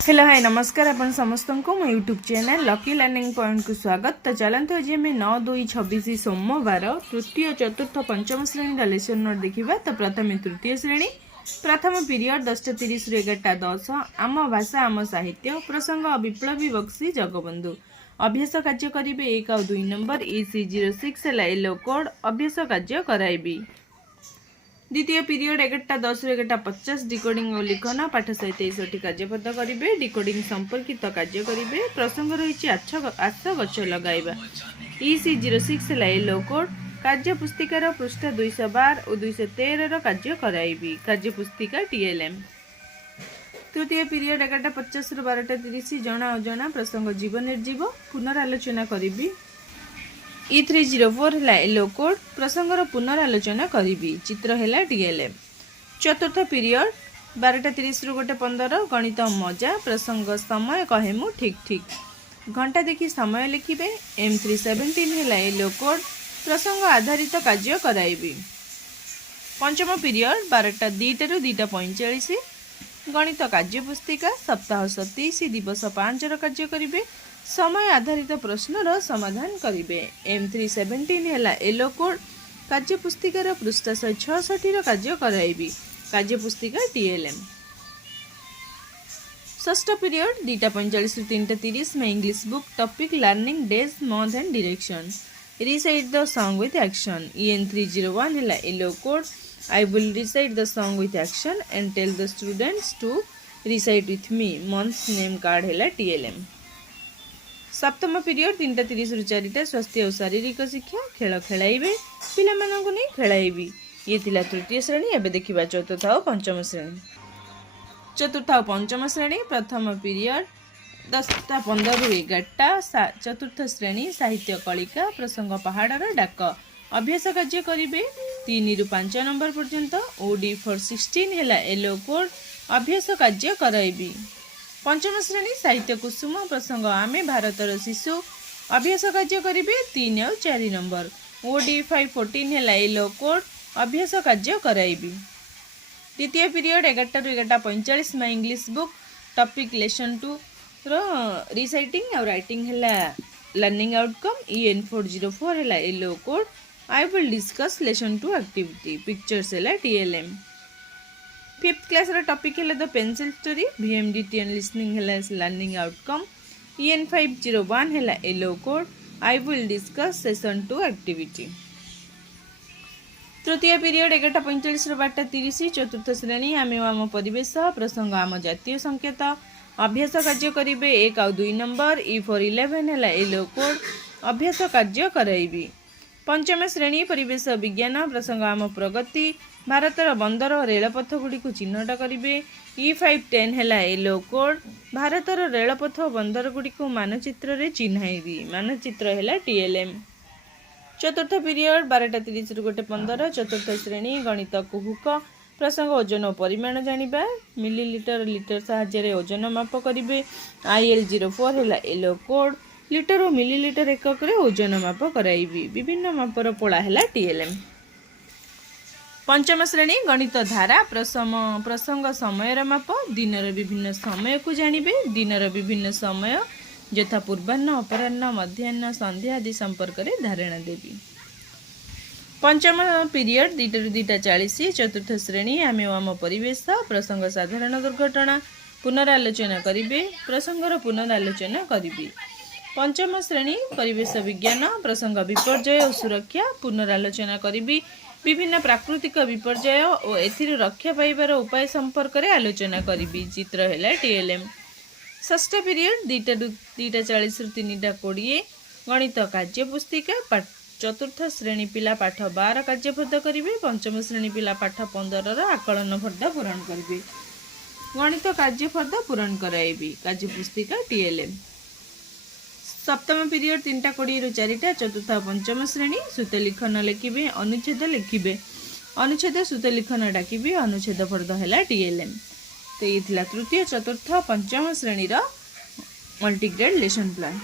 Hello hi नमस्कार अपन समस्त को मो YouTube channel lucky learning point को स्वागत। तो चलते आज आम 9/2/26 सोमवार तृतीय चतुर्थ पंचम श्रेणी लेसन नोट देखा। तो प्रथम तृतीय श्रेणी प्रथम पीरियड 10:30 रु 11:10 आम भाषा आम साहित्य प्रसंग विप्लवी बक्सी जगबंधु अभ्यास कार्य करेंगे 1 और 2 नंबर EC06 येलो कोड अभ्यास कार्य कराइबी। द्वितीय पीरियड 11:10 रु 11:50 डिकोडिंग और लिखन पाठ सहित 61 कार्यपद करेंगे। डिकोडिंग संपर्कित कार्य करेंगे। प्रसंग रही आस गच लगाइबा EC06 येलो कोड कार्य पुस्तिकार पृष्ठ 212 और 213 कार्य कराइबी। कार्य पुस्तिका TLM। तृतीय पीरियड 11:50 रु 12:30 जना अजना प्रसंग जीव निर्जीव पुनरालोचना करी। E304 है येलो कोड प्रसंगर पुनरालोचना करी। चित्र है TLM। चतुर्थ पीरियड 12:30 रु 1:15 गणित मजा प्रसंग समय कहे मु ठीक ठीक घंटा देखी समय लिखिबे। M317 है येलो कोड प्रसंग आधारित कार्य कराइबी। पंचम पीरियड 12:02 रु 2:45 गणित कार्य पुस्तिका सप्ताह 27 दिवस 5 कार्य करेंगे। समय आधारित प्रश्नर समाधान करेंगे। M317 है येलो कोड कार्य पुस्तिकार पृष्ठ 166 कार्य कराइबी। कार्य पुस्तिका TLM। षष्ठ पीरियड 2:45 रु 3:30 में English book topic learning days month and direction recite the song with action EN301 है yellow code I will recite the song with action and tell the students to recite with me month's name card है TLM। सप्तम period 3:30 रु 4 स्वास्थ्य और शारीरिक शिक्षा खेल खेलाइबे पिला मानकु नै खेलाइबी। ये थिला तृतीय श्रेणी। एबे देखिबा चतुर्थ और पंचम श्रेणी। चतुर्थ और पंचम श्रेणी प्रथम पीरियड 10:15 रु 11 चतुर्थ श्रेणी साहित्य कलिका प्रसंग पहाड़र डाक अभ्यास कार्य करेंगे 3 रु 5 नंबर पर्यंत। OD416 है येलो कोड अभ्यास कार्य कराइबी। पंचम श्रेणी साहित्य कुसुम प्रसंग आमे भारतर शिशु अभ्यास कार्य करेंगे 3 और 4 नंबर। OD514 है येलो कोड अभ्यास कार्य कराइबी। द्वितीय पीरियड 11 रु 11:45 में English book topic lesson 2 reciting और राइटिंग है लर्निंग आउटकम EN404 है yellow code I will discuss lesson 2 activity pictures है TLM। फिफ्थ क्लास रा टॉपिक है the pencil story VMDT and listening है लर्निंग आउटकम EN501 है yellow code I will discuss session 2 activity। तृतीय period 11:45 रु 12:30 चतुर्थ श्रेणी आमे आम परिवेश प्रसंग आम जातीय संकेत अभ्यास कार्य करेंगे 1 और 2 नंबर E411 है येलो कोड अभ्यास कार्य कराइबी। पंचम श्रेणी परिवेश विज्ञान प्रसंग आम प्रगति भारतर बंदर और रेलपथ गुड़ी को चिन्हट करेंगे E510 है येलो कोड भारतर रेलपथ और बंदर गुड़ी को मानचित्र रे चिन्हाइबी। मानचित्र है TLM। चतुर्थ पीरियड 12:30 रु 1:15 चतुर्थ श्रेणी गणित कुहुक प्रसंग ओजन और परिमाण जानिबा मिलीलीटर लिटर साहाय्य ओजन माप करेंगे IL04 है येलो कोड लिटर और मिलीलीटर एकक रे ओजन माप कराइबी। विभिन्न मापर पोला है TLM। पंचम श्रेणी गणित धारा प्रसंग समय माप दिनर विभिन्न समय को जानिबे। दिनर विभिन्न समय यथा पूर्वाह्न अपराह्न मध्याह्न संध्या आदि संपर्क रे धारणा देवी। पंचम पीरियड 2 रु 2:40 चतुर्थ श्रेणी आमे आम परिवेश प्रसंग साधारण दुर्घटना पुनरालोचना करेंगे। प्रसंगर पुनरालोचना करेंगे। पंचम श्रेणी परिवेश विज्ञान प्रसंग विपर्यय और सुरक्षा पुनरालोचना करेंगे। विभिन्न प्राकृतिक विपर्यय और एथिर रक्षा पाइबार उपाय संपर्क रे आलोचना करेंगे। चित्र है TLM। षष्ठ पीरियड 2 रु 2:40 रु 3:20 गणित कार्य पुस्तिका चतुर्थ श्रेणी पिला पाठ 12 कार्यपद करेंगे। पंचम श्रेणी पिला पाठ 15 आकलन फर्द पूरण करेंगे। गणित कार्य फर्द पूरण कराइबी। कार्य पुस्तिका TLM। सप्तम पीरियड 3:20 रु 4 चतुर्थ पंचम श्रेणी सूत लिखन लिखिबे अनुच्छेद लिखिबे अनुच्छेद सूत लिखन डाकिबे अनुच्छेद फर्द है TLM। तो ये तृतीय चतुर्थ पंचम श्रेणी मल्टीग्रेड लेसन प्लान।